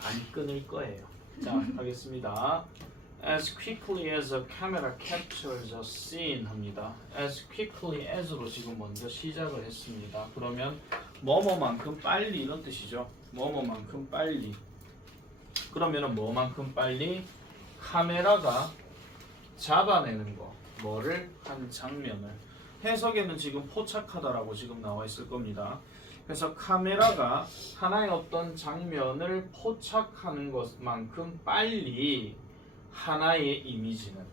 안 끊을 거예요. 자, 하겠습니다. As quickly as a camera captures a scene 합니다. As quickly as로 지금 먼저 시작을 했습니다. 그러면 뭐뭐만큼 빨리 이런 뜻이죠. 뭐뭐만큼 빨리. 그러면은 뭐만큼 빨리 카메라가 잡아내는 거. 뭐를 한 장면을. 해석에는 지금 포착하다라고 지금 나와 있을 겁니다. 그래서 카메라가 하나의 어떤 장면을 포착하는 것만큼 빨리 하나의 이미지는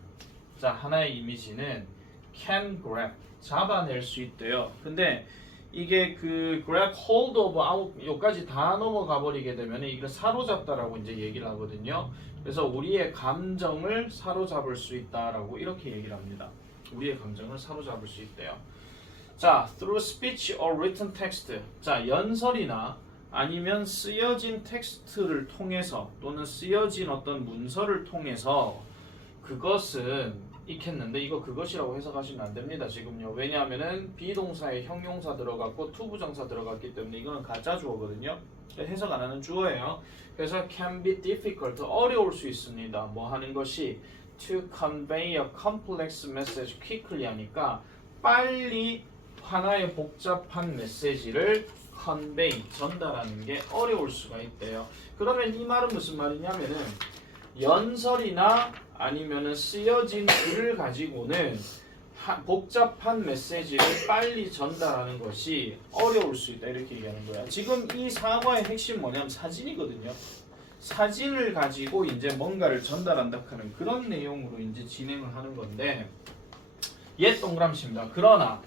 하나의 이미지는 can grab 잡아낼 수 있대요. 근데 이게 그 grab hold of out 요까지 다 넘어가 버리게 되면 이걸 사로잡다라고 이제 얘기를 하거든요. 그래서 우리의 감정을 사로잡을 수 있다라고 이렇게 얘기를 합니다. 우리의 감정을 사로잡을 수 있대요. 자, through speech or written text. 자, 연설이나 아니면 쓰여진 텍스트를 통해서 또는 쓰여진 어떤 문서를 통해서 그것은 익혔는데 이거 그것이라고 해석하시면 안 됩니다. 지금요. 왜냐하면은 비동사에 형용사 들어갔고 투부정사 들어갔기 때문에 이거는 가짜 주어거든요. 해석 안 하는 주어예요. 그래서 can be difficult 어려울 수 있습니다. 뭐 하는 것이 to convey a complex message quickly 하니까 빨리 하나의 복잡한 메시지를 convey, 전달하는 게 어려울 수가 있대요. 그러면 이 말은 무슨 말이냐면은 연설이나 아니면은 쓰여진 글을 가지고는 복잡한 메시지를 빨리 전달하는 것이 어려울 수 있다 이렇게 얘기하는 거야. 지금 이 사과의 핵심 뭐냐면 사진이거든요. 사진을 가지고 이제 뭔가를 전달한다 하는 그런 내용으로 이제 진행을 하는 건데 옛 동그라미입니다. 그러나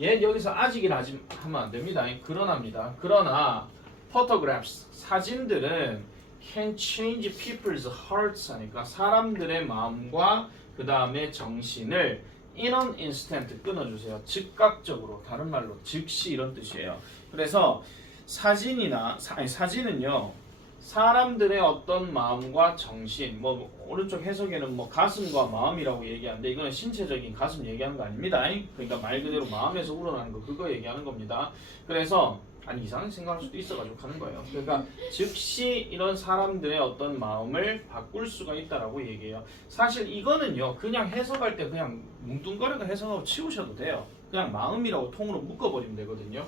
얘 여기서 아직이라 하면 안 됩니다. 그러나입니다. 그러나 photographs 사진들은 can change people's hearts 하니까 사람들의 마음과 그 다음에 정신을 in an instant 끊어주세요. 즉각적으로 다른 말로 즉시 이런 뜻이에요. 그래서 사진은요 사람들의 어떤 마음과 정신 뭐 오른쪽 해석에는 뭐 가슴과 마음이라고 얘기하는데 이거는 신체적인 가슴 얘기하는 거 아닙니다. 그러니까 말 그대로 마음에서 우러나는 거 그거 얘기하는 겁니다. 그래서 이상하게 생각할 수도 있어가지고 하는 거예요. 그러니까 즉시 이런 사람들의 어떤 마음을 바꿀 수가 있다라고 얘기해요. 사실 이거는요 그냥 해석할 때 그냥 뭉뚱거려서 해석하고 치우셔도 돼요. 그냥 마음이라고 통으로 묶어버리면 되거든요.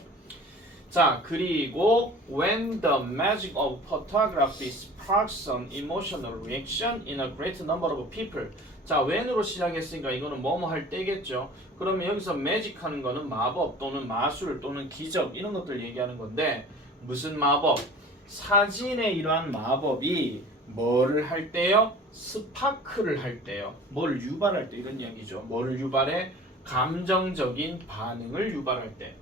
자, 그리고 when the magic of photography sparks an emotional reaction in a great number of people. 자, when으로 시작했으니까 이거는 뭐뭐 할 때겠죠. 그러면 여기서 magic 하는 거는 마법 또는 마술 또는 기적 이런 것들 얘기하는 건데 무슨 마법? 사진의 이러한 마법이 뭐를 할 때요? 스파크를 할 때요. 뭘 유발할 때 이런 이야기죠. 뭐를 유발해? 감정적인 반응을 유발할 때.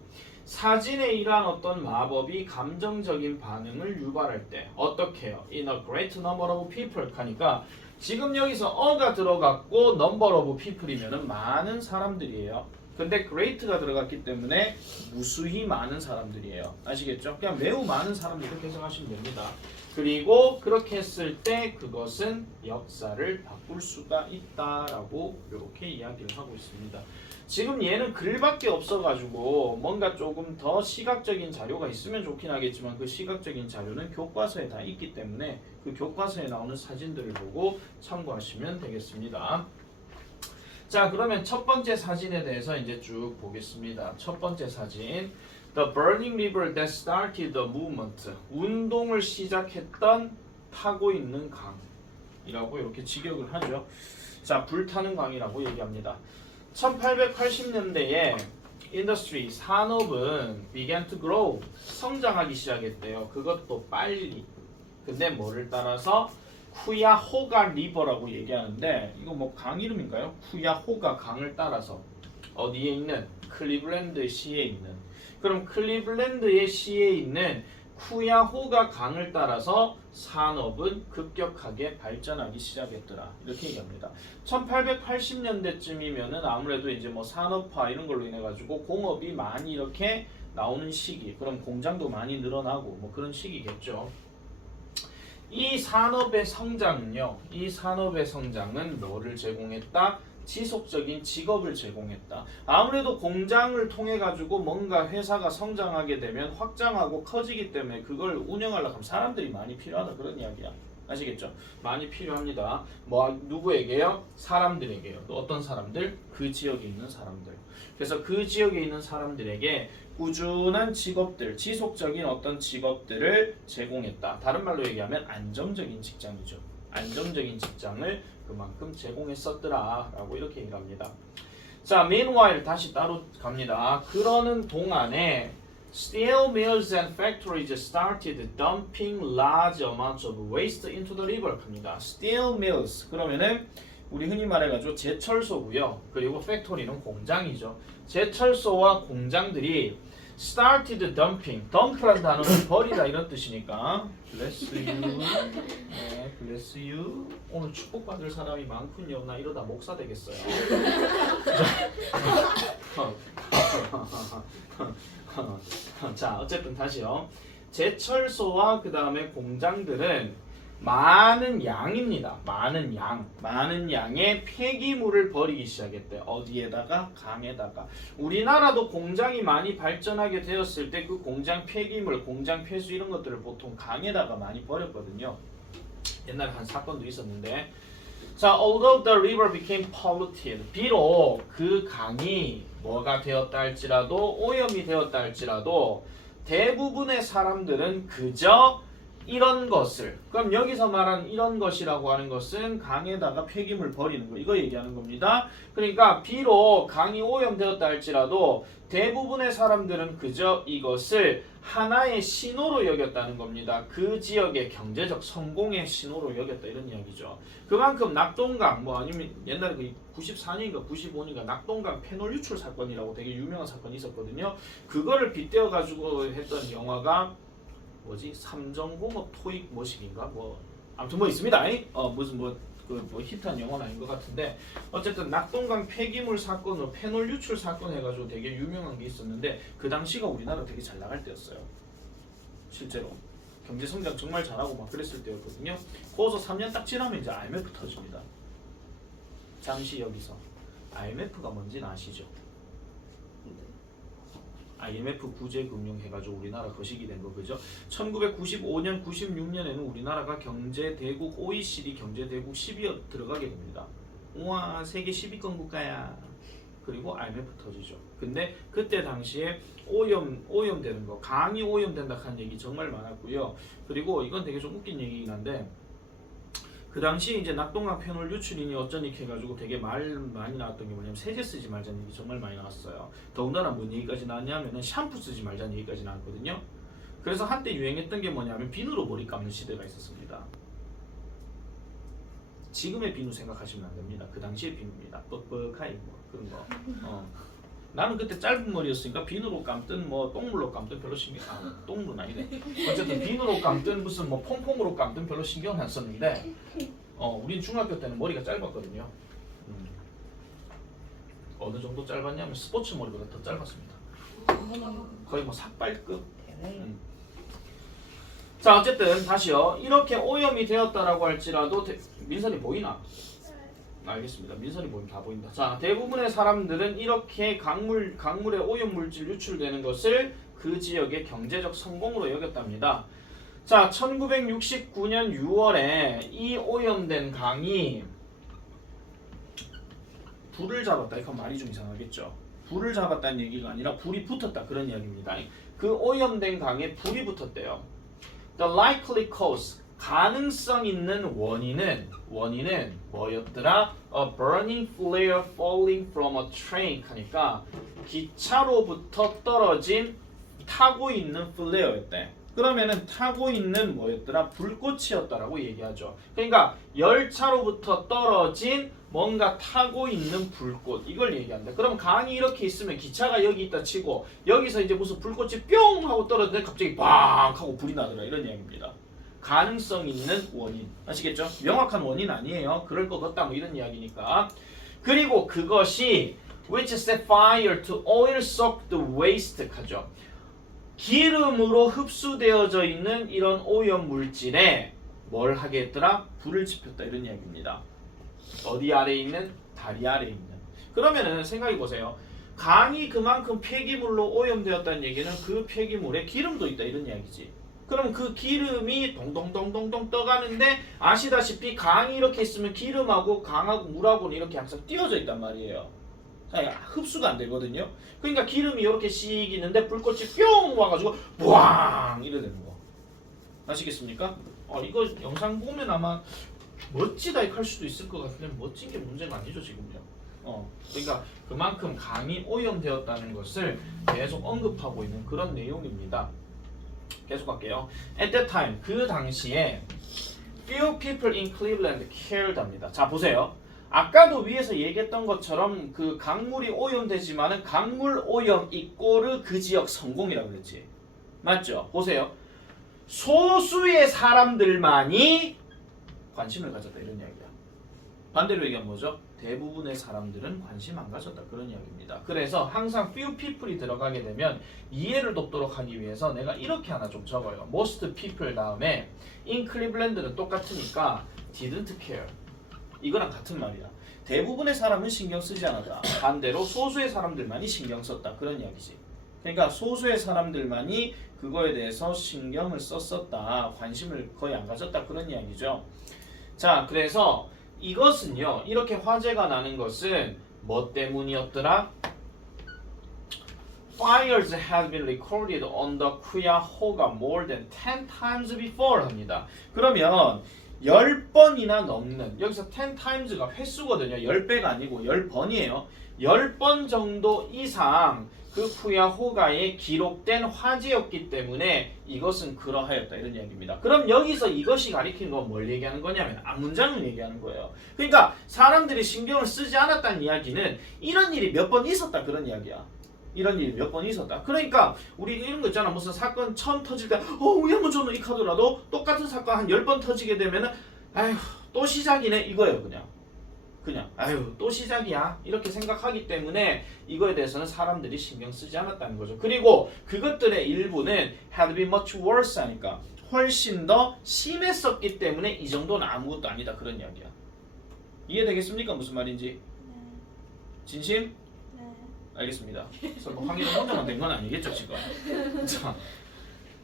사진의 이러한 어떤 마법이 감정적인 반응을 유발할 때 어떻게 해요? In a great number of people 하니까 지금 여기서 어가 들어갔고 number of people이면은 많은 사람들이에요. 근데 great가 들어갔기 때문에 무수히 많은 사람들이에요. 아시겠죠? 그냥 매우 많은 사람들 이렇게 해석하시면 됩니다. 그리고 그렇게 했을 때 그것은 역사를 바꿀 수가 있다라고 이렇게 이야기를 하고 있습니다. 지금 얘는 글밖에 없어가지고 뭔가 조금 더 시각적인 자료가 있으면 좋긴 하겠지만 그 시각적인 자료는 교과서에 다 있기 때문에 그 교과서에 나오는 사진들을 보고 참고하시면 되겠습니다. 자, 그러면 첫 번째 사진에 대해서 이제 쭉 보겠습니다. 첫 번째 사진 The burning river that started the movement 운동을 시작했던 타고 있는 강이라고 이렇게 직역을 하죠. 자, 불타는 강이라고 얘기합니다. 1880년대에 industry, 산업은 began to grow, 성장하기 시작했대요. 그것도 빨리. 근데 뭐를 따라서? 쿠야호가 리버라고 얘기하는데 이거 뭐 강 이름인가요? 쿠야호가 강을 따라서 어디에 있는? 클리블랜드 시에 있는. 그럼 클리블랜드의 시에 있는 쿠야호가 강을 따라서 산업은 급격하게 발전하기 시작했더라. 이렇게 얘기합니다. 1880년대쯤이면은 아무래도 이제 뭐 산업화 이런 걸로 인해 가지고 공업이 많이 이렇게 나오는 시기. 그럼 공장도 많이 늘어나고 뭐 그런 시기겠죠. 이 산업의 성장은요. 이 산업의 성장은 뭐를 제공했다? 지속적인 직업을 제공했다. 아무래도 공장을 통해 가지고 뭔가 회사가 성장하게 되면 확장하고 커지기 때문에 그걸 운영하려고 하면 사람들이 많이 필요하다 그런 이야기야. 아시겠죠? 많이 필요합니다. 뭐 누구에게요? 사람들에게요. 또 어떤 사람들? 그 지역에 있는 사람들. 그래서 그 지역에 있는 사람들에게 꾸준한 직업들, 지속적인 어떤 직업들을 제공했다. 다른 말로 얘기하면 안정적인 직장이죠. 안정적인 직장을 그만큼 제공했었더라 라고 이렇게 얘기를 합니다. 자, meanwhile 다시 따로 갑니다. 그러는 동안에 steel mills and factories started dumping large amounts of waste into the river 합니다. steel mills 그러면은 우리 흔히 말해가지고 제철소고요. 그리고 팩토리는 공장이죠. 제철소와 공장들이 started dumping, dump라는 단어는 버리다 이런 뜻이니까 bless you, 네, bless you. 오늘 축복받을 사람이 많군요. 나 이러다 목사 되겠어요. 자, 어쨌든 다시요. 제철소와 그 다음에 공장들은 많은 양입니다. 많은 양의 폐기물을 버리기 시작했대요. 어디에다가? 강에다가. 우리나라도 공장이 많이 발전하게 되었을 때 그 공장 폐기물, 공장 폐수 이런 것들을 보통 강에다가 많이 버렸거든요. 옛날에 한 사건도 있었는데, 자, although the river became polluted, 비록 그 강이 뭐가 되었다 할지라도 오염이 되었다 할지라도 대부분의 사람들은 그저 이런 것을, 그럼 여기서 말한 이런 것이라고 하는 것은 강에다가 폐기물 버리는 거, 이거 얘기하는 겁니다. 그러니까 비록 강이 오염되었다 할지라도 대부분의 사람들은 그저 이것을 하나의 신호로 여겼다는 겁니다. 그 지역의 경제적 성공의 신호로 여겼다 이런 이야기죠. 그만큼 낙동강 뭐 아니면 옛날에 그 94년인가 95년인가 낙동강 페놀 유출 사건이라고 되게 유명한 사건이 있었거든요. 그거를 빗대어 가지고 했던 영화가 뭐지? 삼정공업 토익 뭐식인가? 뭐 아무튼 뭐 있습니다. 무슨 뭐 히트한 영화는 아닌 것 같은데 어쨌든 낙동강 폐기물 사건으로 페놀 유출 사건 해가지고 되게 유명한 게 있었는데 그 당시가 우리나라 되게 잘 나갈 때였어요. 실제로 경제 성장 정말 잘하고 막 그랬을 때였거든요. 거기서 3년 딱 지나면 이제 IMF 터집니다. 잠시 여기서 IMF가 뭔지는 아시죠? IMF 구제금융 해가지고 우리나라 거시기 된 거 그죠? 1995년, 96년에는 우리나라가 경제대국 OECD 경제대국 10위에 들어가게 됩니다. 우와 세계 10위권 국가야. 그리고 IMF 터지죠. 근데 그때 당시에 오염되는 거, 강이 오염된다 하는 얘기 정말 많았고요. 그리고 이건 되게 좀 웃긴 얘기긴 한데 그 당시 이제 낙동강 페놀 유출이니 어쩌니 해가지고 되게 말 많이 나왔던 게 뭐냐면 세제 쓰지 말자는 얘기 정말 많이 나왔어요. 더군다나 뭔 얘기까지 나왔냐면은 샴푸 쓰지 말자는 얘기까지 나왔거든요. 그래서 한때 유행했던 게 뭐냐면 비누로 머리 감는 시대가 있었습니다. 지금의 비누 생각하시면 안 됩니다. 그 당시의 비누입니다. 뻑뻑하이 뭐 그런 거. 나는 그때 짧은 머리였으니까 비누로 감든 뭐 똥물로 감든 별로 신경 똥물은 아니네. 어쨌든 비누로 감든 무슨 뭐 퐁퐁으로 감든 별로 신경은 안 썼는데 우린 중학교 때는 머리가 짧았거든요. 어느 정도 짧았냐면 스포츠 머리보다 더 짧았습니다. 거의 뭐 삭발급. 자 어쨌든 다시요. 이렇게 오염이 되었다라고 할지라도 민선이 보이나? 알겠습니다. 민선이 보이면 다 보인다. 자, 대부분의 사람들은 이렇게 강물의 오염물질 유출되는 것을 그 지역의 경제적 성공으로 여겼답니다. 자, 1969년 6월에 이 오염된 강이 불을 잡았다. 이건 말이 좀 이상하겠죠. 불을 잡았다는 얘기가 아니라 불이 붙었다 그런 이야기입니다. 그 오염된 강에 불이 붙었대요. The likely cause 가능성 있는 원인은 뭐였더라? A burning flare falling from a train 하니까 기차로부터 떨어진 타고 있는 플레어였대. 그러면은 타고 있는 뭐였더라? 불꽃이었다라고 얘기하죠. 그러니까 열차로부터 떨어진 뭔가 타고 있는 불꽃 이걸 얘기한다. 그럼 강이 이렇게 있으면 기차가 여기 있다 치고 여기서 이제 무슨 불꽃이 뿅 하고 떨어지는데 갑자기 빵 하고 불이 나더라 이런 이야기입니다. 가능성 있는 원인 아시겠죠? 명확한 원인 아니에요. 그럴 것 같다 뭐 이런 이야기니까. 그리고 그것이 which set fire to oil-soaked waste 하죠. 기름으로 흡수되어져 있는 이런 오염 물질에 뭘 하게 했더라? 불을 지폈다 이런 이야기입니다. 어디 아래에 있는 다리 아래에 있는. 그러면은 생각해 보세요. 강이 그만큼 폐기물로 오염되었다는 얘기는 그 폐기물에 기름도 있다 이런 이야기지. 그럼 그 기름이 동동동동동 떠가는데 아시다시피 강이 이렇게 있으면 기름하고 강하고 물하고는 이렇게 항상 띄어져 있단 말이에요. 흡수가 안 되거든요. 그러니까 기름이 이렇게 씩 있는데 불꽃이 뿅 와가지고 부앙 이래 되는 거. 아시겠습니까? 이거 영상 보면 아마 멋지다 할 수도 있을 것 같은데 멋진 게 문제가 아니죠 지금요. 그러니까 그만큼 강이 오염되었다는 것을 계속 언급하고 있는 그런 내용입니다. 계속 할게요. At that time, 그 당시에 few people in Cleveland cared 합니다. 자 보세요. 아까도 위에서 얘기했던 것처럼 그 강물이 오염되지만은 강물 오염 이꼬르 그 지역 성공이라고 그랬지. 맞죠? 보세요. 소수의 사람들만이 관심을 가졌다 이런 이야기야. 반대로 얘기하면 뭐죠? 대부분의 사람들은 관심 안 가졌다 그런 이야기입니다. 그래서 항상 few people이 들어가게 되면 이해를 돕도록 하기 위해서 내가 이렇게 하나 좀 적어요. most people 다음에 in Cleveland는 똑같으니까 didn't care. 이거랑 같은 말이야. 대부분의 사람은 신경 쓰지 않았다. 반대로 소수의 사람들만이 신경 썼다 그런 이야기지. 그러니까 소수의 사람들만이 그거에 대해서 신경을 썼었다. 관심을 거의 안 가졌다 그런 이야기죠. 자, 그래서 이것은요. 이렇게 화재가 나는 것은 뭐 때문이었더라? Fires had been recorded on the Cuyahoga more than 10 times before 합니다. 그러면 10번이나 넘는, 여기서 10 times가 횟수거든요. 10배가 아니고 10번이에요. 10번 정도 이상 그 쿠야호가에 기록된 화재였기 때문에 이것은 그러하였다 이런 이야기입니다. 그럼 여기서 이것이 가리키는 건 뭘 얘기하는 거냐면 앞문장을 얘기하는 거예요. 그러니까 사람들이 신경을 쓰지 않았다는 이야기는 이런 일이 몇 번 있었다 그런 이야기야. 이런 일이 몇 번 있었다. 그러니까 우리 이런 거 있잖아. 무슨 사건 처음 터질 때 우리 한번 저는 이 카드라도 똑같은 사건 한 10번 터지게 되면은 아휴 또 시작이네 이거예요. 그냥 아유 또 시작이야 이렇게 생각하기 때문에 이거에 대해서는 사람들이 신경 쓰지 않았다는 거죠. 그리고 그것들의 일부는 had been much worse 하니까 훨씬 더 심했었기 때문에 이 정도는 아무것도 아니다 그런 이야기야. 이해되겠습니까? 무슨 말인지? 진심? 네. 알겠습니다. 설마 확인 혼자만 된 건 아니겠죠 지금?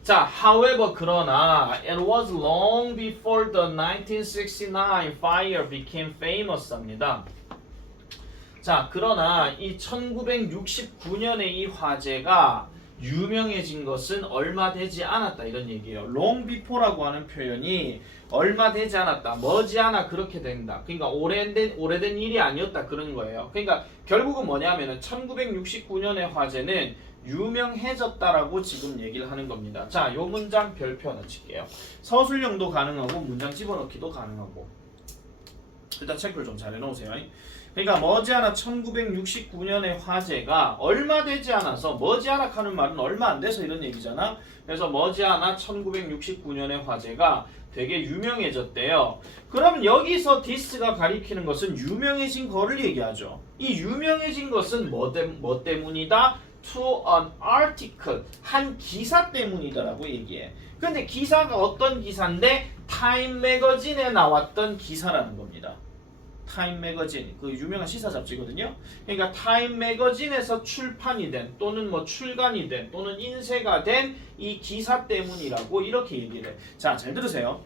자, however 그러나 it was long before the 1969 fire became famous 합니다. 자, 그러나 이 1969년의 이 화재가 유명해진 것은 얼마 되지 않았다 이런 얘기예요. long before라고 하는 표현이 얼마 되지 않았다, 머지않아 그렇게 된다. 그러니까 오래된 일이 아니었다 그런 거예요. 그러니까 결국은 뭐냐면은 1969년의 화재는 유명해졌다라고 지금 얘기를 하는 겁니다. 자, 요 문장 별표 하나 칠게요. 서술형도 가능하고 문장 집어넣기도 가능하고. 일단 체크를 좀 잘 해놓으세요. 그러니까 머지않아 1969년의 화재가 얼마 되지 않아서, 머지않아 하는 말은 얼마 안 돼서 이런 얘기잖아. 그래서 머지않아 1969년의 화재가 되게 유명해졌대요. 그럼 여기서 this가 가리키는 것은 유명해진 거를 얘기하죠. 이 유명해진 것은 뭐 때문이다? To an article, 한 기사 때문이다라고 얘기해. 근데 기사가 어떤 기사인데 타임 매거진에 나왔던 기사라는 겁니다. 타임 매거진, 그 유명한 시사 잡지거든요. 그러니까 타임 매거진에서 출판이 된 또는 뭐 출간이 된 또는 인쇄가 된 이 기사 때문이라고 이렇게 얘기를 해. 자, 잘 들으세요.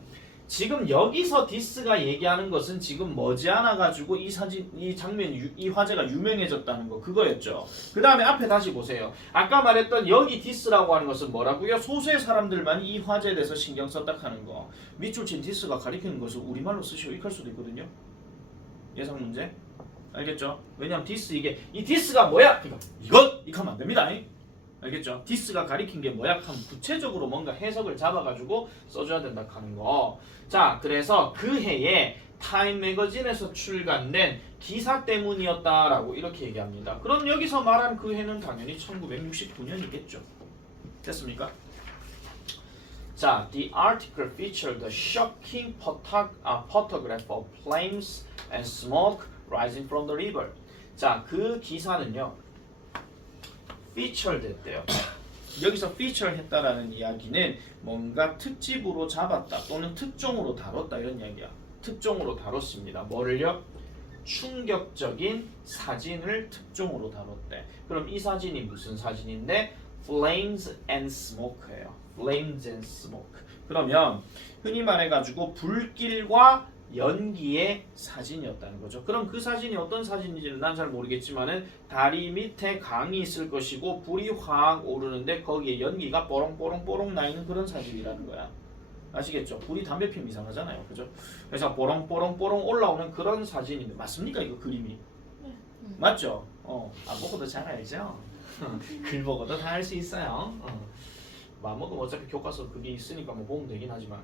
지금 여기서 디스가 얘기하는 것은 지금 머지않아 가지고 이 장면, 이 화제가 유명해졌다는 거 그거였죠. 그 다음에 앞에 다시 보세요. 아까 말했던 여기 디스라고 하는 것은 뭐라고요? 소수의 사람들만이 이 화제에 대해서 신경 썼다 하는 거. 밑줄 친 디스가 가리키는 것을 우리말로 쓰시고 익할 수도 있거든요. 예상 문제? 알겠죠? 왜냐면 디스 이 디스가 뭐야? 그러니까 이것! 이렇게 하면 안 됩니다. 알겠죠? 디스가 가리킨 게 뭐야? 하면 구체적으로 뭔가 해석을 잡아가지고 써줘야 된다 하는 거. 자, 그래서 그 해에 타임 매거진에서 출간된 기사 때문이었다라고 이렇게 얘기합니다. 그럼 여기서 말한 그 해는 당연히 1969년이겠죠. 됐습니까? 자, the article featured the shocking photograph of flames and smoke rising from the river. 자, 그 기사는요. featured 했대요. 여기서 feature 했다라는 이야기는 뭔가 특집으로 잡았다 또는 특종으로 다뤘다 이런 이야기야. 특종으로 다뤘습니다. 뭐를요? 충격적인 사진을 특종으로 다뤘대. 그럼 이 사진이 무슨 사진인데? Flames and Smoke예요. Flames and Smoke. 그러면 흔히 말해가지고 불길과 연기의 사진이었다는 거죠. 그럼 그 사진이 어떤 사진인지는 난 잘 모르겠지만은 다리 밑에 강이 있을 것이고 불이 확 오르는데 거기에 연기가 뽀롱뽀롱뽀롱 나 있는 그런 사진이라는 거야. 아시겠죠? 불이 담배 피면 이상하잖아요. 그죠? 그래서 뽀롱뽀롱뽀롱 올라오는 그런 사진인데 맞습니까? 이거 그림이? 맞죠? 안 보고도 잘 알죠? 글 보고도 다 알 수 있어요. 마음 먹으면 어차피 교과서 그게 있으니까 뭐 보면 되긴 하지만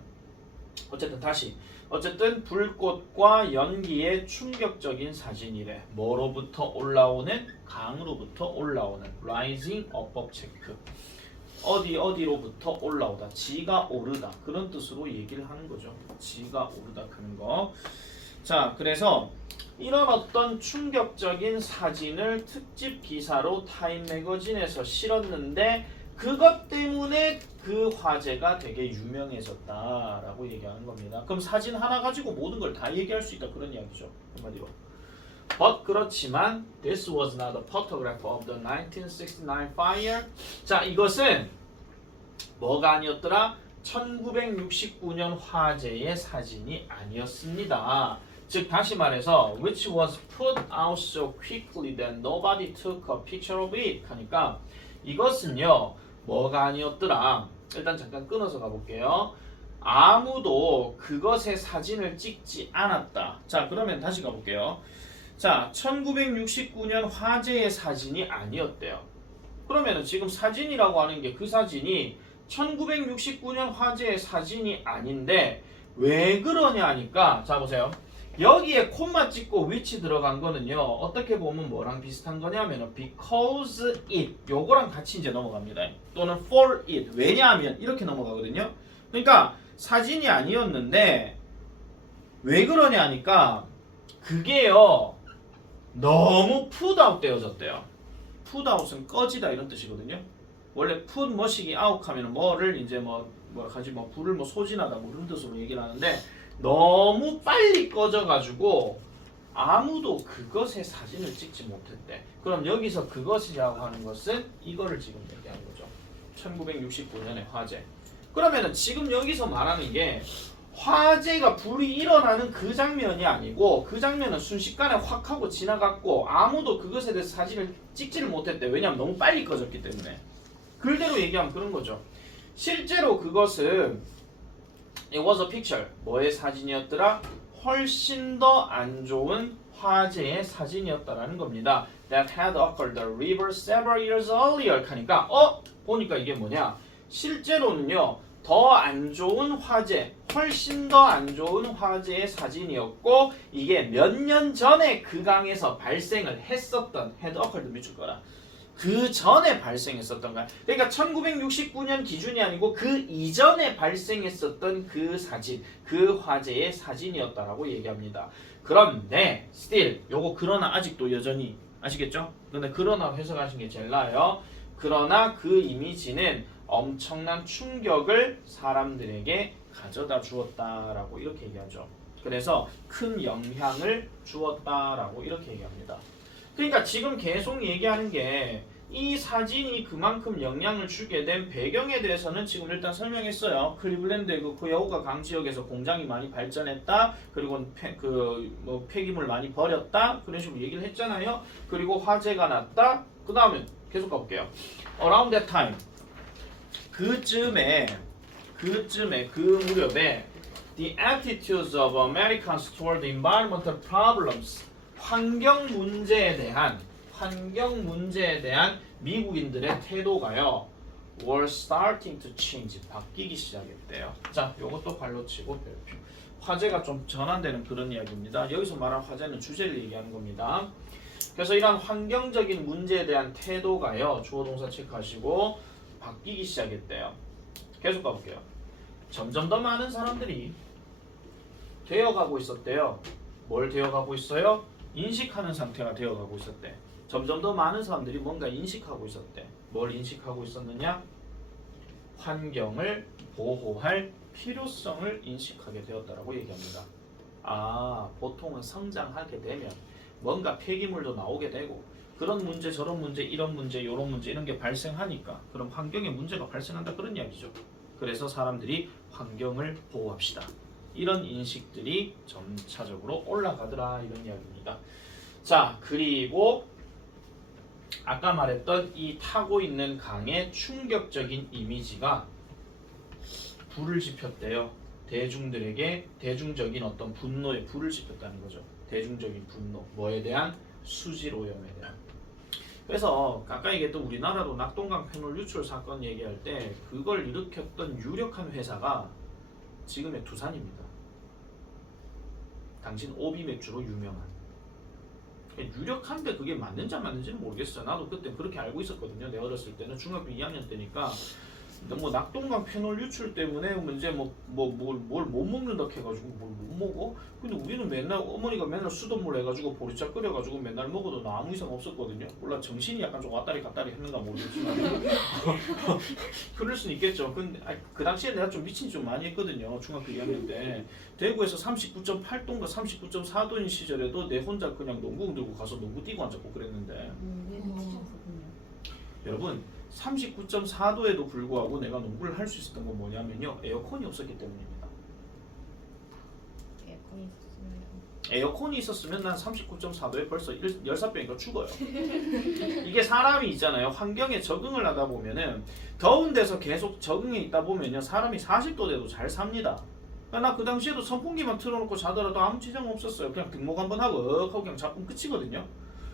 어쨌든 불꽃과 연기의 충격적인 사진이래. 뭐로부터 올라오는? 강으로부터 올라오는 rising above check. 어디로부터 올라오다. 지가 오르다. 그런 뜻으로 얘기를 하는 거죠. 지가 오르다 하는 거. 자, 그래서 이런 어떤 충격적인 사진을 특집 기사로 타임 매거진에서 실었는데 그것 때문에 그 화제가 되게 유명해졌다라고 얘기하는 겁니다. 그럼 사진 하나 가지고 모든 걸 다 얘기할 수 있다 그런 이야기죠. 한마디로. But 그렇지만 this was not a photograph of the 1969 fire. 자, 이것은 뭐가 아니었더라? 1969년 화재의 사진이 아니었습니다. 즉 다시 말해서 which was put out so quickly that nobody took a picture of it 하니까 이것은요 뭐가 아니었더라. 일단 잠깐 끊어서 가볼게요. 아무도 그것의 사진을 찍지 않았다. 자, 그러면 다시 가볼게요. 자, 1969년 화재의 사진이 아니었대요. 그러면 지금 사진이라고 하는 게 그 사진이 1969년 화재의 사진이 아닌데 왜 그러냐 하니까 자 보세요. 여기에 콤마 찍고 which 들어간 거는요 어떻게 보면 뭐랑 비슷한 거냐면 because it 요거랑 같이 이제 넘어갑니다. 또는 for it 왜냐하면 이렇게 넘어가거든요. 그러니까 사진이 아니었는데 왜 그러냐 하니까 그게요 너무 put out 되어졌대요. put out은 꺼지다 이런 뜻이거든요. 원래 put 뭐시기 out 하면 뭐를 이제 뭐 불을 뭐 소진하다 뭐 이런 뜻으로 얘기를 하는데 너무 빨리 꺼져가지고 아무도 그것의 사진을 찍지 못했대. 그럼 여기서 그것이라고 하는 것은 이거를 지금 얘기하는 거죠. 1969년의 화재. 그러면은 지금 여기서 말하는 게 화재가 불이 일어나는 그 장면이 아니고 그 장면은 순식간에 확 하고 지나갔고 아무도 그것에 대해서 사진을 찍지를 못했대. 왜냐하면 너무 빨리 꺼졌기 때문에. 글대로 얘기하면 그런 거죠. 실제로 그것은 It was a picture. 뭐의 사진이었더라? 훨씬 더 안 좋은 화재의 사진이었다라는 겁니다. That had occurred the river several years earlier. 하니까 보니까 이게 뭐냐? 실제로는요. 더 안 좋은 화재, 훨씬 더 안 좋은 화재의 사진이었고 이게 몇 년 전에 그 강에서 발생을 했었던 had occurred 미칠 거라. 그 전에 발생했었던 거야. 그러니까 1969년 기준이 아니고 그 이전에 발생했었던 그 사진, 그 화재의 사진이었다라고 얘기합니다. 그런데 still 요거 그러나 아직도 여전히 아시겠죠? 근데 그러나 해석하시는 게 제일 나아요. 그러나 그 이미지는 엄청난 충격을 사람들에게 가져다 주었다라고 이렇게 얘기하죠. 그래서 큰 영향을 주었다라고 이렇게 얘기합니다. 그러니까 지금 계속 얘기하는 게 이 사진이 그만큼 영향을 주게 된 배경에 대해서는 지금 일단 설명했어요. 클리블랜드 그 여우가 강 지역에서 공장이 많이 발전했다. 그리고 폐기물 많이 버렸다. 그런 식으로 얘기를 했잖아요. 그리고 화재가 났다. 그 다음에 계속 가볼게요. Around that time 그쯤에 그 무렵에 the attitudes of Americans toward environmental problems 환경 문제에 대한 미국인들의 태도가요 were starting to change 바뀌기 시작했대요. 자, 요것도 발로 치고 별표. 화제가 좀 전환되는 그런 이야기입니다. 여기서 말한 화제는 주제를 얘기하는 겁니다. 그래서 이런 환경적인 문제에 대한 태도가요 주어 동사 체크하시고 바뀌기 시작했대요. 계속 가볼게요. 점점 더 많은 사람들이 되어가고 있었대요. 뭘 되어가고 있어요? 인식하는 상태가 되어가고 있었대. 점점 더 많은 사람들이 뭔가 인식하고 있었대. 뭘 인식하고 있었느냐? 환경을 보호할 필요성을 인식하게 되었다라고 얘기합니다. 보통은 성장하게 되면 뭔가 폐기물도 나오게 되고 그런 문제 저런 문제 이런 문제 이런 문제 이런 게 발생하니까 그럼 환경에 문제가 발생한다 그런 이야기죠. 그래서 사람들이 환경을 보호합시다. 이런 인식들이 점차적으로 올라가더라 이런 이야기입니다. 자, 그리고 아까 말했던 이 타고 있는 강의 충격적인 이미지가 불을 지폈대요. 대중들에게 대중적인 어떤 분노에 불을 지폈다는 거죠. 대중적인 분노. 뭐에 대한? 수질 오염에 대한. 그래서 아까 얘기했던 우리나라도 낙동강 페놀 유출 사건 얘기할 때 그걸 일으켰던 유력한 회사가 지금의 두산입니다. 당신 오비 맥주로 유명한. 유력한데 그게 맞는지 안 맞는지는 모르겠어요. 나도 그때 그렇게 알고 있었거든요. 내 어렸을 때는 중학교 2학년 때니까 뭐 낙동강 페놀 유출 때문에 이제 뭘 못 먹는다 해가지고 뭘 못 먹어? 근데 우리는 맨날 어머니가 맨날 수돗물 해가지고 보리차 끓여가지고 맨날 먹어도 나 아무 이상 없었거든요. 물론 정신이 약간 좀 왔다리 갔다리 했는가 모르겠지만 그럴 수는 있겠죠. 근데 그 당시에 내가 좀 미친 좀 많이 했거든요. 중학교 2학년 때 대구에서 39.8도인가 39.4도인 시절에도 내 혼자 그냥 농구공 들고 가서 농구 뛰고 앉았고 그랬는데 여러분 39.4도에도 불구하고 내가 농구를 할 수 있었던 건 뭐냐면요. 에어컨이 없었기 때문입니다. 에어컨이 있었으면 난 39.4도에 벌써 열사병이니까 죽어요. 이게 사람이 있잖아요. 환경에 적응을 하다 보면은 더운 데서 계속 적응해 있다 보면요. 사람이 40도 돼도 잘 삽니다. 나 그 당시에도 선풍기만 틀어놓고 자더라도 아무 지장 없었어요. 그냥 등목 한번 하고 그냥 잡으면 끝이거든요.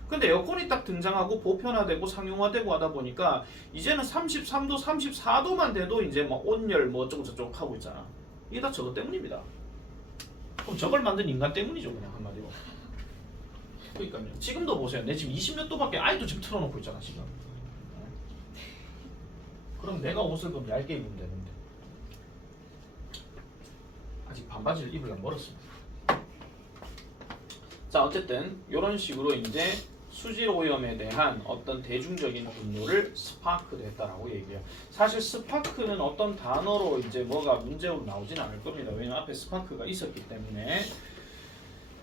근데 에어컨이 딱 등장하고 보편화되고 상용화되고 하다 보니까 이제는 33도, 34도만 돼도 이제 막 온열 뭐 어쩌고 저쩌고 하고 있잖아. 이게 다 저것 때문입니다. 그럼 저걸 만든 인간 때문이죠, 그냥 한마디로. 그러니까요. 지금도 보세요. 내 지금 20몇 도밖에 아직도 지금 틀어놓고 있잖아, 지금. 그럼 내가 옷을 좀 얇게 입으면 되는데. 아직 반바지를 입으려면 멀었습니다. 자, 어쨌든 이런 식으로 이제 수질 오염에 대한 어떤 대중적인 분노를 스파크도 했다라고 얘기해요. 사실 스파크는 어떤 단어로 이제 뭐가 문제로 나오진 않을 겁니다. 왜냐면 앞에 스파크가 있었기 때문에.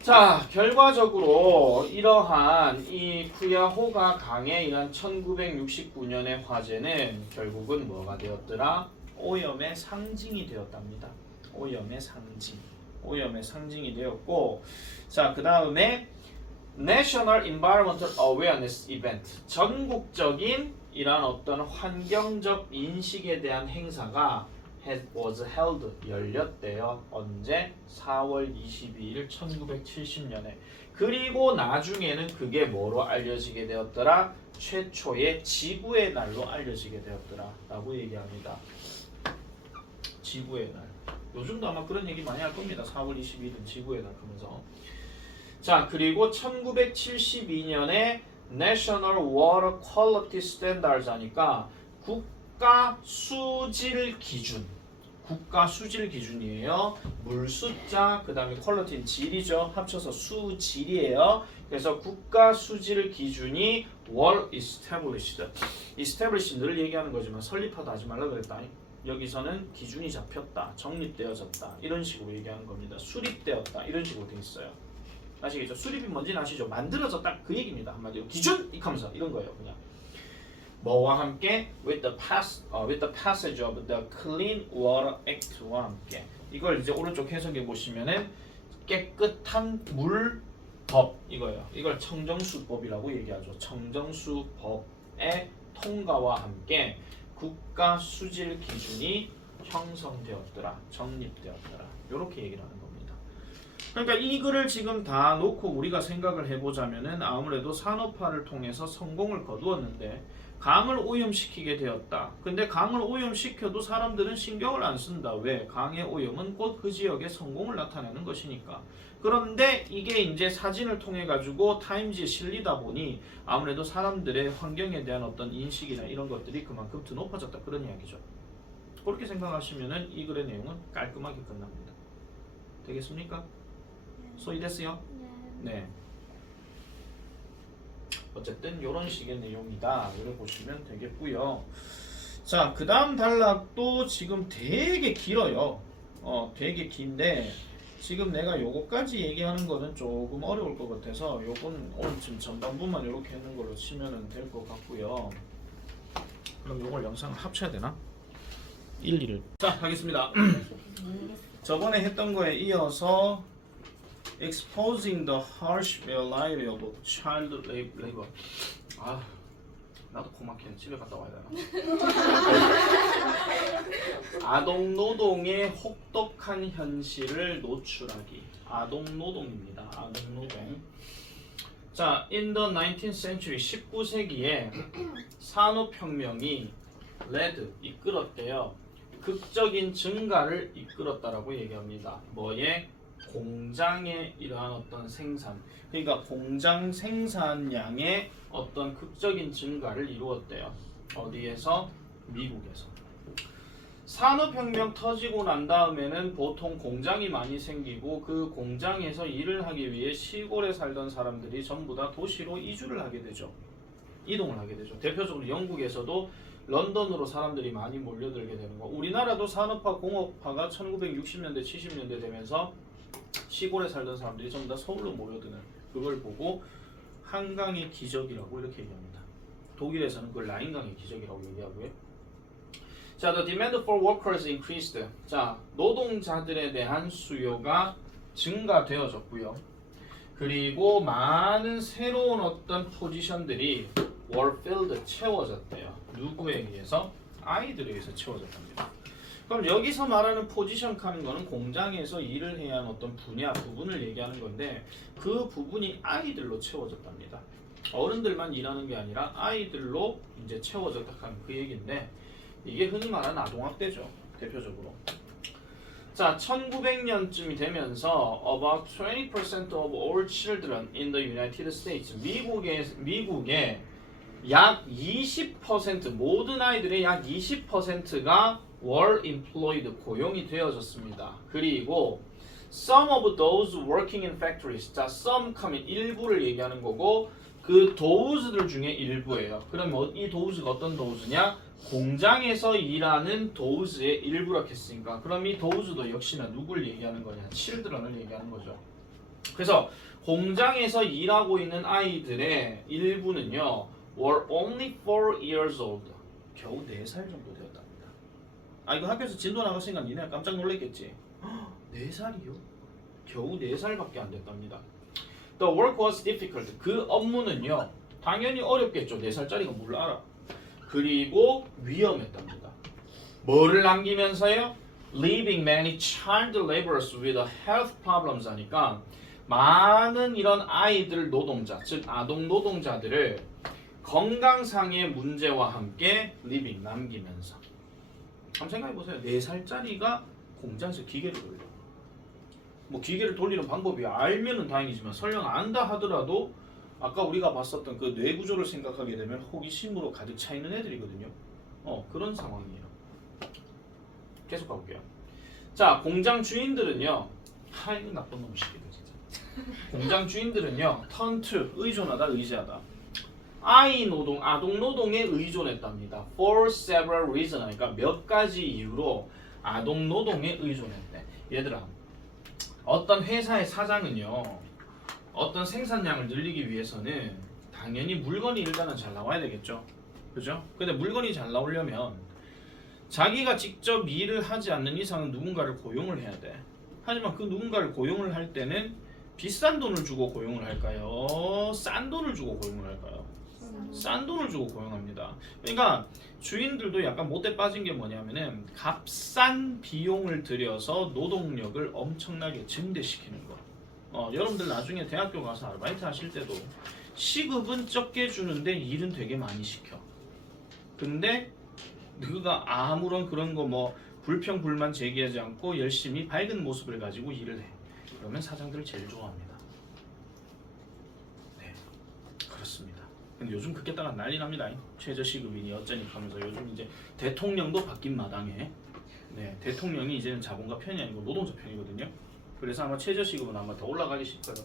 자, 결과적으로 이러한 이 쿠야호가 강에 의한 1969년의 화재는 결국은 뭐가 되었더라? 오염의 상징이 되었답니다. 오염의 상징. 오염의 상징이 되었고, 자, 그 다음에 National Environmental Awareness Event, 전국적인 이러한 어떤 환경적 인식에 대한 행사가 was held, 열렸대요. 언제? 4월 22일 1970년에. 그리고 나중에는 그게 뭐로 알려지게 되었더라? 최초의 지구의 날로 알려지게 되었더라 라고 얘기합니다. 지구의 날. 요즘도 아마 그런 얘기 많이 할 겁니다. 4월 22일은 지구의 날 하면서. 자, 그리고 1972년에 National Water Quality Standards 하니까 국가 수질 기준. 국가 수질 기준이에요. 물 숫자, 그 다음에 퀄리티는 질이죠. 합쳐서 수질이에요. 그래서 국가 수질 기준이 were established. established 늘 얘기하는 거지만 설립하다 하지 말라 그랬다. 여기서는 기준이 잡혔다, 정립되어졌다 이런 식으로 얘기하는 겁니다. 수립되었다 이런 식으로 돼 있어요. 아시겠죠? 수립이 뭔지는 아시죠? 만들어졌다 그 얘기입니다. 한마디로 기준 이 하면서 이런 거예요. 그냥 뭐와 함께 with the passage of the Clean Water Act와 함께. 이걸 이제 오른쪽 해석해 보시면은 깨끗한 물 법 이거예요. 이걸 청정수법이라고 얘기하죠. 청정수법의 통과와 함께 국가 수질 기준이 형성되었더라, 정립되었더라. 이렇게 얘기를 하는 겁니다. 그러니까 이 글을 지금 다 놓고 우리가 생각을 해보자면은 아무래도 산업화를 통해서 성공을 거두었는데 강을 오염시키게 되었다. 근데 강을 오염시켜도 사람들은 신경을 안 쓴다. 왜? 강의 오염은 곧 그 지역의 성공을 나타내는 것이니까. 그런데 이게 이제 사진을 통해 가지고 타임지에 실리다 보니 아무래도 사람들의 환경에 대한 어떤 인식이나 이런 것들이 그만큼 더 높아졌다 그런 이야기죠. 그렇게 생각하시면은 이 글의 내용은 깔끔하게 끝납니다. 되겠습니까? 소이됐어요? 네. 어쨌든 이런 식의 내용이다. 이걸 보시면 되겠고요. 자, 그 다음 단락도 지금 되게 길어요. 되게 긴데 지금 내가 요거까지 얘기하는 거는 조금 어려울 것 같아서 요건 오늘 지금 전반부만 이렇게 했는 걸로 치면은 될 것 같고요. 그럼 요걸 영상을 합쳐야 되나? 1, 2를 자 하겠습니다. 저번에 했던 거에 이어서 exposing the harsh reality of child labor. 아 나도 코 막히네. 집에 갔다 와야 되나? 아동 노동의 혹독한 현실을 노출하기. 아동 노동입니다. 아동 노동. 자, in the 19th century 19세기에 산업혁명이 led 이끌었대요. 극적인 증가를 이끌었다라고 얘기합니다. 뭐에? 공장의 이러한 어떤 생산, 그러니까 공장 생산량의 어떤 극적인 증가를 이루었대요. 어디에서? 미국에서. 산업혁명 터지고 난 다음에는 보통 공장이 많이 생기고 그 공장에서 일을 하기 위해 시골에 살던 사람들이 전부 다 도시로 이주를 하게 되죠. 이동을 하게 되죠. 대표적으로 영국에서도 런던으로 사람들이 많이 몰려들게 되는 거. 우리나라도 산업화, 공업화가 1960년대, 70년대 되면서 시골에 살던 사람들이 전부 다 서울로 몰려드는 그걸 보고 한강의 기적이라고 이렇게 얘기합니다. 독일에서는 그걸 라인강의 기적이라고 얘기하고요. 자, the demand for workers increased. 자, 노동자들에 대한 수요가 증가되어졌고요. 그리고 많은 새로운 어떤 포지션들이 were filled, 채워졌대요. 누구에 의해서? 아이들에 의해서 채워졌답니다. 그럼 여기서 말하는 포지션 하는 거는 공장에서 일을 해야 하는 어떤 분야, 부분을 얘기하는 건데 그 부분이 아이들로 채워졌답니다. 어른들만 일하는 게 아니라 아이들로 이제 채워졌다 하는 그 얘기인데 이게 흔히 말하는 아동학대죠. 대표적으로. 자, 1900년쯤이 되면서 about 20% of all children in the United States 미국의 약 20% 모든 아이들의 약 20%가 were employed 고용이 되어졌습니다. 그리고 some of those working in factories. 자, some 하면 일부를 얘기하는 거고 그 those들 중에 일부예요. 그러면 이 those가 어떤 those냐? 공장에서 일하는 those의 일부라고 했으니까 그럼 이 those도 역시나 누굴 얘기하는 거냐? children을 얘기하는 거죠. 그래서 공장에서 일하고 있는 아이들의 일부는요 were only 4 years old. 겨우 4살 정도 되었답니다. 아 이거 학교에서 진도 나갔으니까 니네 깜짝 놀랐겠지. 4살이요? 겨우 4살밖에 안 됐답니다. The work was difficult. 그 업무는요 당연히 어렵겠죠. 4살짜리가 뭘 알아. 그리고 위험했답니다. 뭐를 남기면서요? Leaving many child laborers with health problems 하니까 많은 이런 아이들 노동자, 즉 아동 노동자들을 건강상의 문제와 함께 living 남기면서 한번 생각해보세요. 4살짜리가 공장에서 기계를 돌려. 뭐 기계를 돌리는 방법이 알면은 다행이지만 설령 안다 하더라도 아까 우리가 봤었던 그 뇌 구조를 생각하게 되면 호기심으로 가득 차 있는 애들이거든요. 그런 상황이에요. 계속 가볼게요. 자, 공장 주인들은요. 이거 나쁜 놈 시키네 진짜. 공장 주인들은요. turn to 의존하다, 의지하다. 아동 노동에 의존했답니다. For several reasons. 그러니까 몇 가지 이유로 아동 노동에 의존했대. 얘들아, 어떤 회사의 사장은요, 어떤 생산량을 늘리기 위해서는 당연히 물건이 일단은 잘 나와야 되겠죠. 그죠? 근데 물건이 잘 나오려면 자기가 직접 일을 하지 않는 이상은 누군가를 고용을 해야 돼. 하지만 그 누군가를 고용을 할 때는 비싼 돈을 주고 고용을 할까요? 싼 돈을 주고 고용을 할까요? 싼 돈을 주고 고용합니다. 그러니까 주인들도 약간 못돼 빠진 게 뭐냐면은 값싼 비용을 들여서 노동력을 엄청나게 증대시키는 거. 여러분들 나중에 대학교 가서 아르바이트 하실 때도 시급은 적게 주는데 일은 되게 많이 시켜. 근데 너가 아무런 그런 거 뭐 불평 불만 제기하지 않고 열심히 밝은 모습을 가지고 일을 해. 그러면 사장들을 제일 좋아합니다. 네, 그렇습니다. 근데 요즘 그게다가 난리 납니다. 최저시급이니 어쩌니 하면서 요즘 이제 대통령도 바뀐 마당에 대통령이 이제는 자본가 편이 아니고 노동자 편이거든요. 그래서 아마 최저시급은 아마 더 올라가기 싶어요.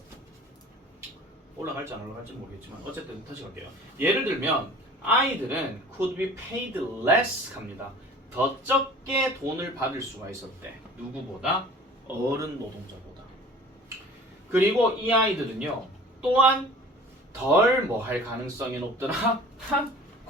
올라갈지 안 올라갈지 모르겠지만 어쨌든 다시 갈게요. 예를 들면 아이들은 could be paid less 합니다. 더 적게 돈을 받을 수가 있었대. 누구보다? 어른 노동자보다. 그리고 이 아이들은요 또한 덜 뭐 할 가능성이 높더라.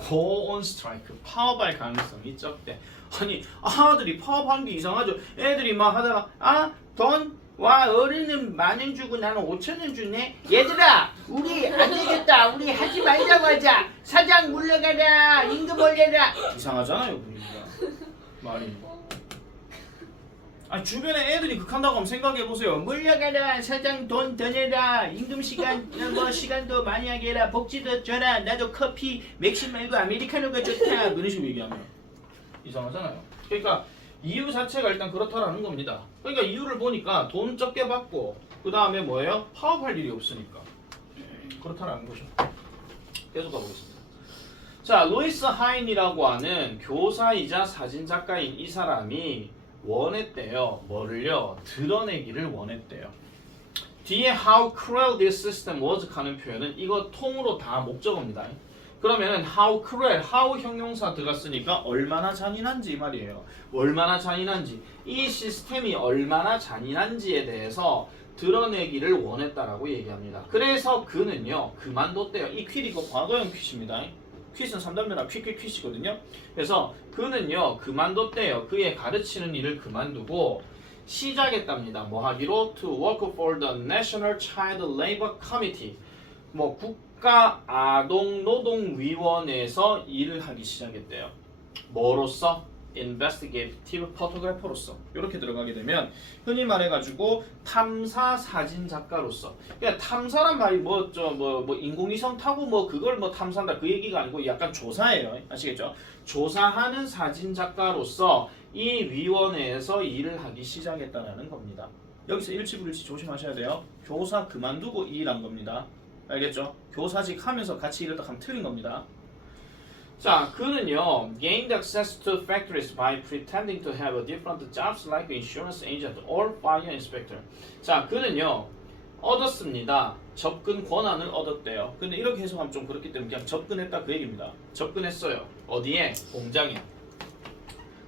go on strike 파업할 가능성이 적대. 아니 아들이 파업하는 게 이상하죠. 애들이 막 하다가 돈 와 어른은 10,000원 주고 나는 5,000원 주네. 얘들아 우리 안 되겠다. 우리 하지 말자고 하자. 사장 물러가라. 임금 올려라. 이상하잖아요 분위기가. 말이. 아니 주변에 애들이 극한다고 하면 생각해보세요. 물러가라. 사장 돈 더 내라. 임금 시간 뭐 시간도 많이 하게 해라. 복지도 줘라. 나도 커피 맥심 말고 아메리카노가 좋다. 그런 식으로 얘기하면 이상하잖아요. 그러니까 이유 자체가 일단 그렇다라는 겁니다. 그러니까 이유를 보니까 돈 적게 받고 그 다음에 뭐예요? 파업할 일이 없으니까 그렇다라는 거죠. 계속 가보겠습니다. 자, 루이스 하인이라고 하는 교사이자 사진작가인 이 사람이 원했대요. 뭐를요? 드러내기를 원했대요. 뒤에 how cruel this system was 하는 표현은 이거 통으로 다 목적어입니다. 그러면은 how cruel, how 형용사 들어갔으니까 얼마나 잔인한지 이 말이에요. 얼마나 잔인한지, 이 시스템이 얼마나 잔인한지에 대해서 드러내기를 원했다라고 얘기합니다. 그래서 그는요 그만뒀대요. 이 퀴리 이거 과거형 퀴즈입니다. 퀴즈는 3단면화 퀴퀴퀴즈거든요. 그래서 그는요 그만뒀대요. 그의 가르치는 일을 그만두고 시작했답니다. 뭐 하기로? To work for the National Child Labor Committee. 뭐 국가아동노동위원회에서 일을 하기 시작했대요. 뭐로서? investigative photographer로서. 이렇게 들어가게 되면 흔히 말해가지고 탐사 사진 작가로서. 그러니까 탐사란 말이 뭐 인공위성 타고 뭐 그걸 뭐 탐사한다 그 얘기가 아니고 약간 조사예요. 아시겠죠? 조사하는 사진 작가로서 이 위원회에서 일을 하기 시작했다는 겁니다. 여기서 일치불일치 조심하셔야 돼요. 교사 그만두고 이 일한 겁니다. 알겠죠? 교사직 하면서 같이 일했다 하면 틀린 겁니다. 자, 그는요 gained access to factories by pretending to have different jobs like insurance agent or fire inspector. 자, 그는요 얻었습니다. 접근 권한을 얻었대요. 근데 이렇게 해석하면 좀 그렇기 때문에 그냥 접근했다 그 얘기입니다. 접근했어요. 어디에? 공장에.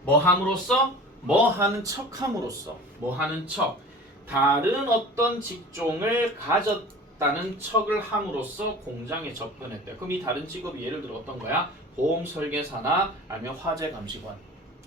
뭐 함으로써? 뭐 하는 척 함으로써. 뭐 하는 척. 다른 어떤 직종을 가졌다는 척을 함으로써 공장에 접근했대요. 그럼 이 다른 직업이 예를 들어 어떤 거야? 보험 설계사나 아니면 화재 감시관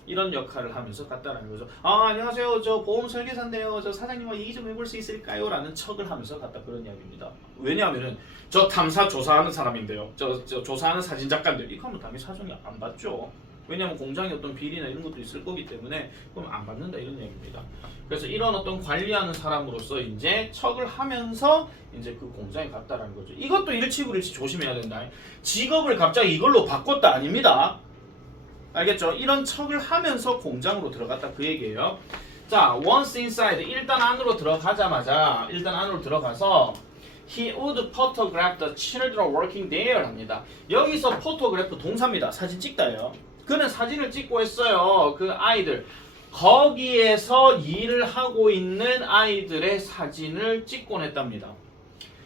이런 역할을 하면서 갔다라는 거죠. 안녕하세요. 저 보험 설계사인데요. 저 사장님과 얘기 좀 해볼 수 있을까요? 라는 척을 하면서 갔다 그런 이야기입니다. 왜냐하면은 저 탐사 조사하는 사람인데요. 저 조사하는 사진작가인데요. 이거 하면 당연히 사정이 안 받죠. 왜냐하면 공장에 어떤 비리나 이런 것도 있을 거기 때문에 그럼 안 받는다 이런 얘기입니다. 그래서 이런 어떤 관리하는 사람으로서 이제 척을 하면서 이제 그 공장에 갔다라는 거죠. 이것도 일치불일치 조심해야 된다. 직업을 갑자기 이걸로 바꿨다 아닙니다. 알겠죠? 이런 척을 하면서 공장으로 들어갔다 그 얘기예요. 자, once inside 일단 안으로 들어가자마자 일단 안으로 들어가서 he would photograph the children working there 합니다. 여기서 photograph 동사입니다. 사진 찍다예요. 그는 사진을 찍고 했어요. 그 아이들 거기에서 일을 하고 있는 아이들의 사진을 찍곤 했답니다.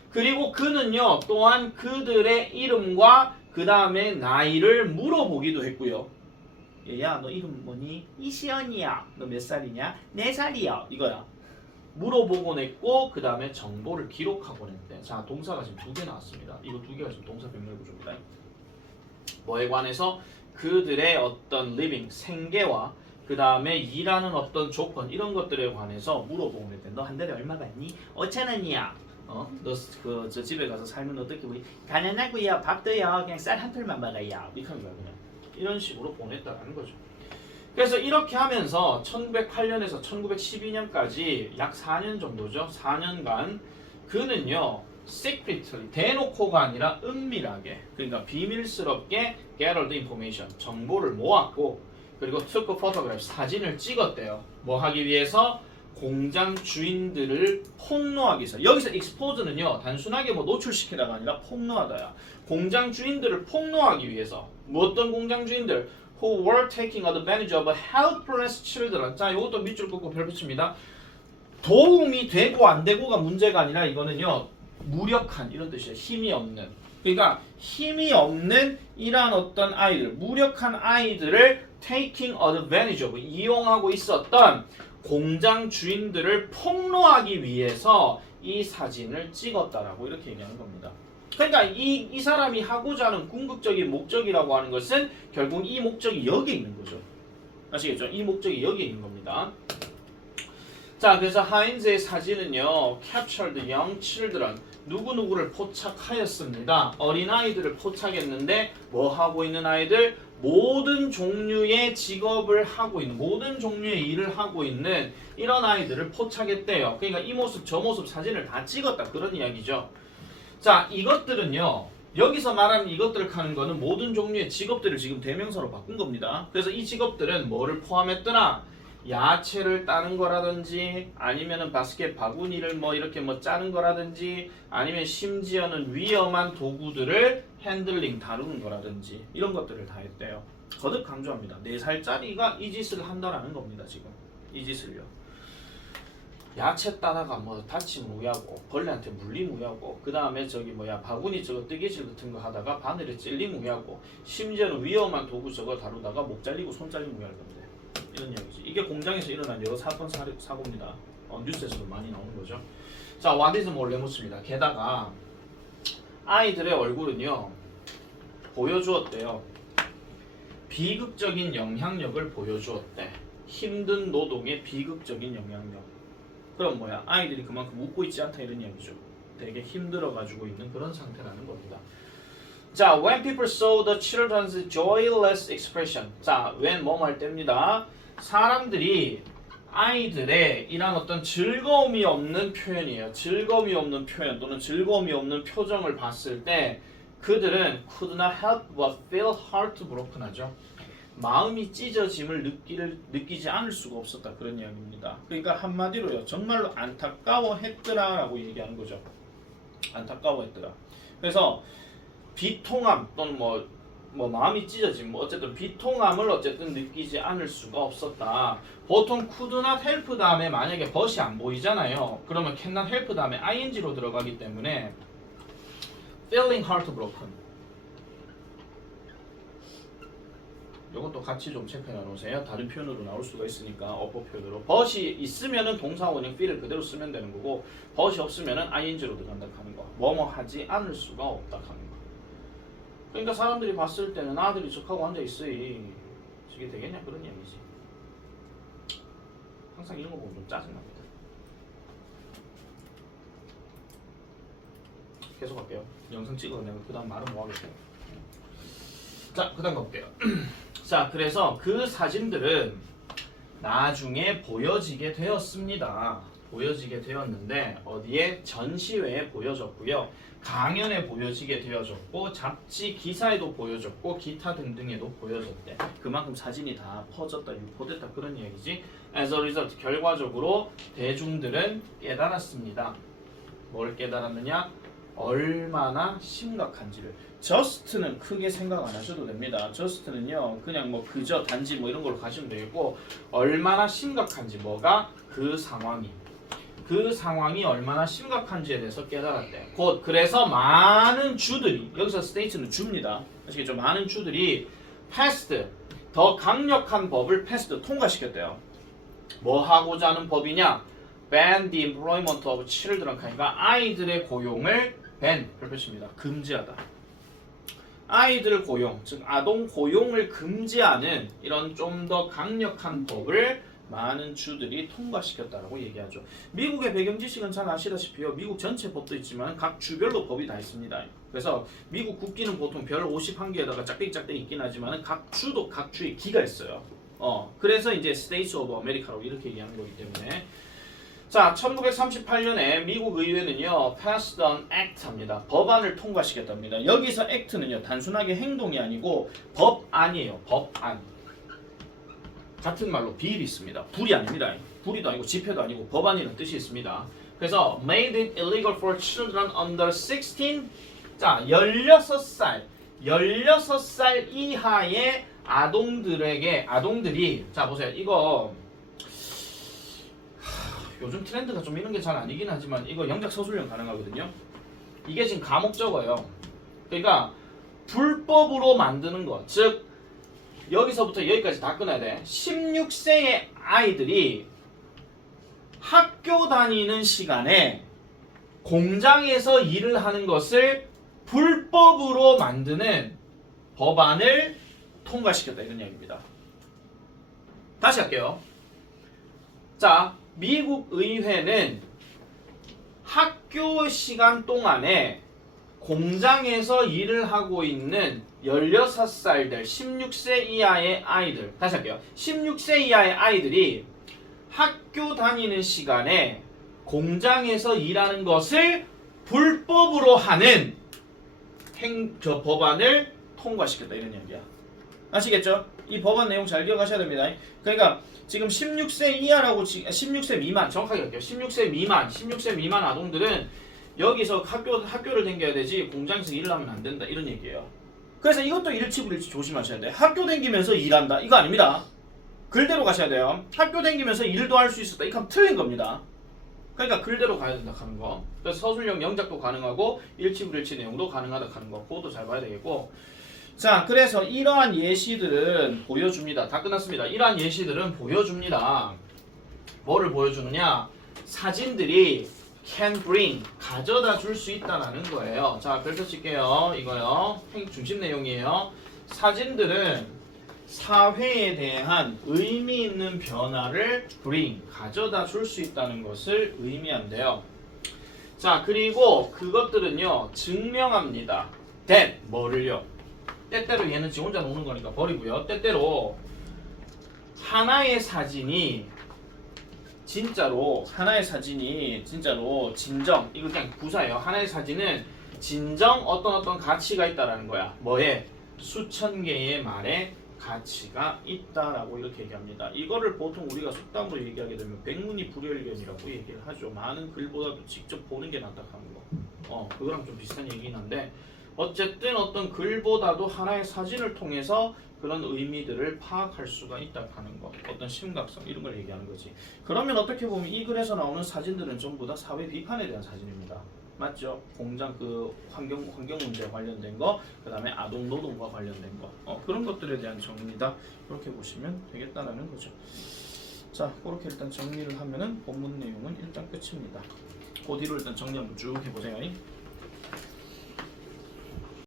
그리고 그는요 또한 그들의 이름과 그 다음에 나이를 물어보기도 했고요. 얘야 너 이름 뭐니? 이시연이야. 너 몇 살이냐? 4살이야. 이거야. 물어보곤 했고 그 다음에 정보를 기록하곤 했대. 자, 동사가 지금 2개 나왔습니다. 이거 2개가 지금 동사 병렬 구조입니다. 뭐에 관해서? 그들의 어떤 living, 생계와 그 다음에 일하는 어떤 조건 이런 것들에 관해서 물어보면 했대. 너 한 달에 얼마 받니? 5,000원이야. 너 저 집에 가서 살면 어떻게 보이? 가난하고요. 밥도요. 그냥 쌀 한 톨만 받아요. 이렇게 하는 거야 그냥. 이런 식으로 보냈다는 거죠. 그래서 이렇게 하면서 1908년에서 1912년까지 약 4년 정도죠. 4년간 그는요. secretly 대놓고가 아니라 은밀하게 그러니까 비밀스럽게 gathered information 정보를 모았고 그리고 took photographs 사진을 찍었대요. 뭐 하기 위해서? 공장 주인들을 폭로하기 위해서. 여기서 expose는요 단순하게 뭐 노출시키다가 아니라 폭로하다야. 공장 주인들을 폭로하기 위해서. 뭐 어떤 공장 주인들? Who were taking advantage of helpless children. 자, 이것도 밑줄 긋고 별 붙입니다. 도움이 되고 안 되고가 문제가 아니라 이거는요 무력한 이런 뜻이에요. 힘이 없는. 그러니까 힘이 없는 이러한 어떤 아이들, 무력한 아이들을 taking advantage of 이용하고 있었던 공장 주인들을 폭로하기 위해서 이 사진을 찍었다라고 이렇게 얘기하는 겁니다. 그러니까 이 사람이 하고자 하는 궁극적인 목적이라고 하는 것은 결국 이 목적이 여기에 있는 거죠. 아시겠죠? 이 목적이 여기에 있는 겁니다. 자, 그래서 하인즈의 사진은요, captured young children, 누구누구를 포착하였습니다. 어린아이들을 포착했는데 뭐 하고 있는 아이들? 모든 종류의 직업을 하고 있는, 모든 종류의 일을 하고 있는 이런 아이들을 포착했대요. 그러니까 이 모습 저 모습 사진을 다 찍었다 그런 이야기죠. 자, 이것들은요, 여기서 말하는 이것들을 하는 거는 모든 종류의 직업들을 지금 대명사로 바꾼 겁니다. 그래서 이 직업들은 뭐를 포함했더라? 야채를 따는 거라든지 아니면은 바스켓 바구니를 뭐 이렇게 뭐 짜는 거라든지 아니면 심지어는 위험한 도구들을 핸들링 다루는 거라든지 이런 것들을 다 했대요. 거듭 강조합니다. 4살짜리가 이 짓을 한다라는 겁니다. 지금 이 짓을요. 야채 따다가 뭐 다치면 우야고 벌레한테 물리면 우야고 그 다음에 저기 뭐야 바구니 저거 뜨개질 같은 거 하다가 바늘에 찔리면 우야고 심지어는 위험한 도구 저거 다루다가 목 잘리고 손 잘리면 우야할 겁니다. 이런 이야기지. 이게 공장에서 일어난 여러 사건 사고입니다. 뉴스에서도 많이 나오는 거죠. 자, what is 몰래 묻습니다. 게다가 아이들의 얼굴은요 보여주었대요. 비극적인 영향력을 보여주었대. 힘든 노동의 비극적인 영향력. 그럼 뭐야? 아이들이 그만큼 웃고 있지 않다 이런 이야기죠. 되게 힘들어가지고 있는 그런 상태라는 겁니다. 자, when people saw the children's joyless expression. 자, when 뭐뭐 할 때입니다. 사람들이 아이들의 이런 어떤 즐거움이 없는 표현이에요. 즐거움이 없는 표현 또는 즐거움이 없는 표정을 봤을 때 그들은 could not help but feel heartbroken 하죠. 마음이 찢어짐을 느끼지 않을 수가 없었다 그런 이야기입니다. 그러니까 한마디로요. 정말로 안타까워했더라라고 얘기하는 거죠. 안타까워했더라. 그래서 비통함 또는 뭐 마음이 찢어짐 뭐 어쨌든 비통함을 어쨌든 느끼지 않을 수가 없었다. 보통 could not help 다음에 만약에 but이 안 보이잖아요. 그러면 can not help 다음에 ing로 들어가기 때문에 feeling heartbroken. 이것도 같이 좀 체크해 놓으세요. 다른 표현으로 나올 수가 있으니까 어법 표현으로. but이 있으면은 동사 원형 feel을 그대로 쓰면 되는 거고 but이 없으면은 ing로 들어간다 하는 거. 뭐뭐 하지 않을 수가 없다 하는 거. 그러니까 사람들이 봤을 때는 아들이 척하고 앉아 있으니 이게 되겠냐 그런 얘기지. 항상 이런 거 보면 좀 짜증납니다. 계속 할게요. 영상 찍어서 내가 그 다음 말은 뭐 하겠어요. 자, 그 다음 가볼게요. 자, 그래서 그 사진들은 나중에 보여지게 되었습니다. 보여지게 되었는데 어디에? 전시회에 보여졌고요. 강연에 보여지게 되어졌고 잡지 기사에도 보여졌고 기타 등등에도 보여졌대. 그만큼 사진이 다 퍼졌다, 유포됐다 그런 얘기지. As a result, 결과적으로 대중들은 깨달았습니다. 뭘 깨달았느냐? 얼마나 심각한지를. just는 크게 생각 안 하셔도 됩니다. just는요 그냥 뭐 그저 단지 뭐 이런 걸로 가시면 되겠고 얼마나 심각한지 뭐가 그 상황이 얼마나 심각한지에 대해서 깨달았대. 곧 그래서 많은 주들이 여기서 state는 주입니다. 아시겠죠? 많은 주들이 passed 더 강력한 법을 passed 통과시켰대요. 뭐 하고자 하는 법이냐? ban the employment of children 그러니까 아이들의 고용을 ban 별표입니다. 금지하다. 아이들 고용, 즉 아동 고용을 금지하는 이런 좀 더 강력한 법을 많은 주들이 통과시켰다라고 얘기하죠. 미국의 배경 지식은 잘 아시다시피요. 미국 전체 법도 있지만 각 주별로 법이 다 있습니다. 그래서 미국 국기는 보통 별 51개에다가 짝대기 있긴 하지만 각 주도 각 주의 기가 있어요. 그래서 이제 States of America라고 이렇게 얘기하는 거기 때문에 자, 1938년에 미국 의회는요 passed an act 합니다. 법안을 통과시켰답니다. 여기서 act는요 단순하게 행동이 아니고 법안이에요. 법안. 같은 말로 bill이 있습니다. 불이 아닙니다. 불이도 아니고 지폐도 아니고 법안이라는 뜻이 있습니다. 그래서 made it illegal for children under 16. 자, 16살 이하의 아동들이 자 보세요. 이거 요즘 트렌드가 좀 이런 게 잘 아니긴 하지만 이거 영작 서술형 가능하거든요. 이게 지금 감옥적어예요. 그러니까 불법으로 만드는 것, 즉 여기서부터 여기까지 다 끊어야 돼. 16세의 아이들이 학교 다니는 시간에 공장에서 일을 하는 것을 불법으로 만드는 법안을 통과시켰다 이런 이야기입니다. 다시 할게요. 자, 미국 의회는 학교 시간 동안에 공장에서 일을 하고 있는 16살들, 16세 이하의 아이들, 다시 할게요. 16세 이하의 아이들이 학교 다니는 시간에 공장에서 일하는 것을 불법으로 하는 법안을 통과시켰다 이런 이야기야. 아시겠죠? 이 법안 내용 잘 기억하셔야 됩니다. 그러니까 지금 16세 이하라고 16세 미만 정확하게 할게요. 16세 미만 아동들은 여기서 학교를 다녀야 되지 공장에서 일을 하면 안 된다 이런 얘기예요. 그래서 이것도 일치불일치 조심하셔야 돼요. 학교 다니면서 일한다 이거 아닙니다. 글대로 가셔야 돼요. 학교 다니면서 일도 할 수 있었다 이거 틀린 겁니다. 그러니까 글대로 가야 된다 하는 거. 그래서 서술형 영작도 가능하고 일치불일치 내용도 가능하다 하는 거. 그것도 잘 봐야 되겠고. 자, 그래서 이러한 예시들은 보여줍니다. 다 끝났습니다. 이러한 예시들은 보여줍니다. 뭐를 보여주느냐? 사진들이 can bring, 가져다 줄 수 있다는 거예요. 자, 별표 칠게요. 이거요. 중심 내용이에요. 사진들은 사회에 대한 의미 있는 변화를 bring, 가져다 줄 수 있다는 것을 의미한대요. 자, 그리고 그것들은요, 증명합니다. that, 뭐를요? 때때로 얘는 지 혼자 노는 거니까 버리고요. 때때로 하나의 사진이 진짜로 진정, 이거 그냥 부사예요. 하나의 사진은 진정 어떤 가치가 있다라는 거야. 뭐에? 수천 개의 말에 가치가 있다라고 이렇게 얘기합니다. 이거를 보통 우리가 속담으로 얘기하게 되면 백문이 불여일견이라고 얘기를 하죠. 많은 글보다도 직접 보는 게 낫다 하는 거. 그거랑 좀 비슷한 얘기긴 한데 어쨌든 어떤 글보다도 하나의 사진을 통해서 그런 의미들을 파악할 수가 있다 하는 거. 어떤 심각성 이런 걸 얘기하는 거지. 그러면 어떻게 보면 이 글에서 나오는 사진들은 전부 다 사회 비판에 대한 사진입니다. 맞죠? 공장 환경 문제와 관련된 거, 그 다음에 아동 노동과 관련된 거, 그런 것들에 대한 정리다. 이렇게 보시면 되겠다라는 거죠. 자, 그렇게 일단 정리를 하면은 본문 내용은 일단 끝입니다. 그 뒤로 일단 정리 한번 쭉 해보세요.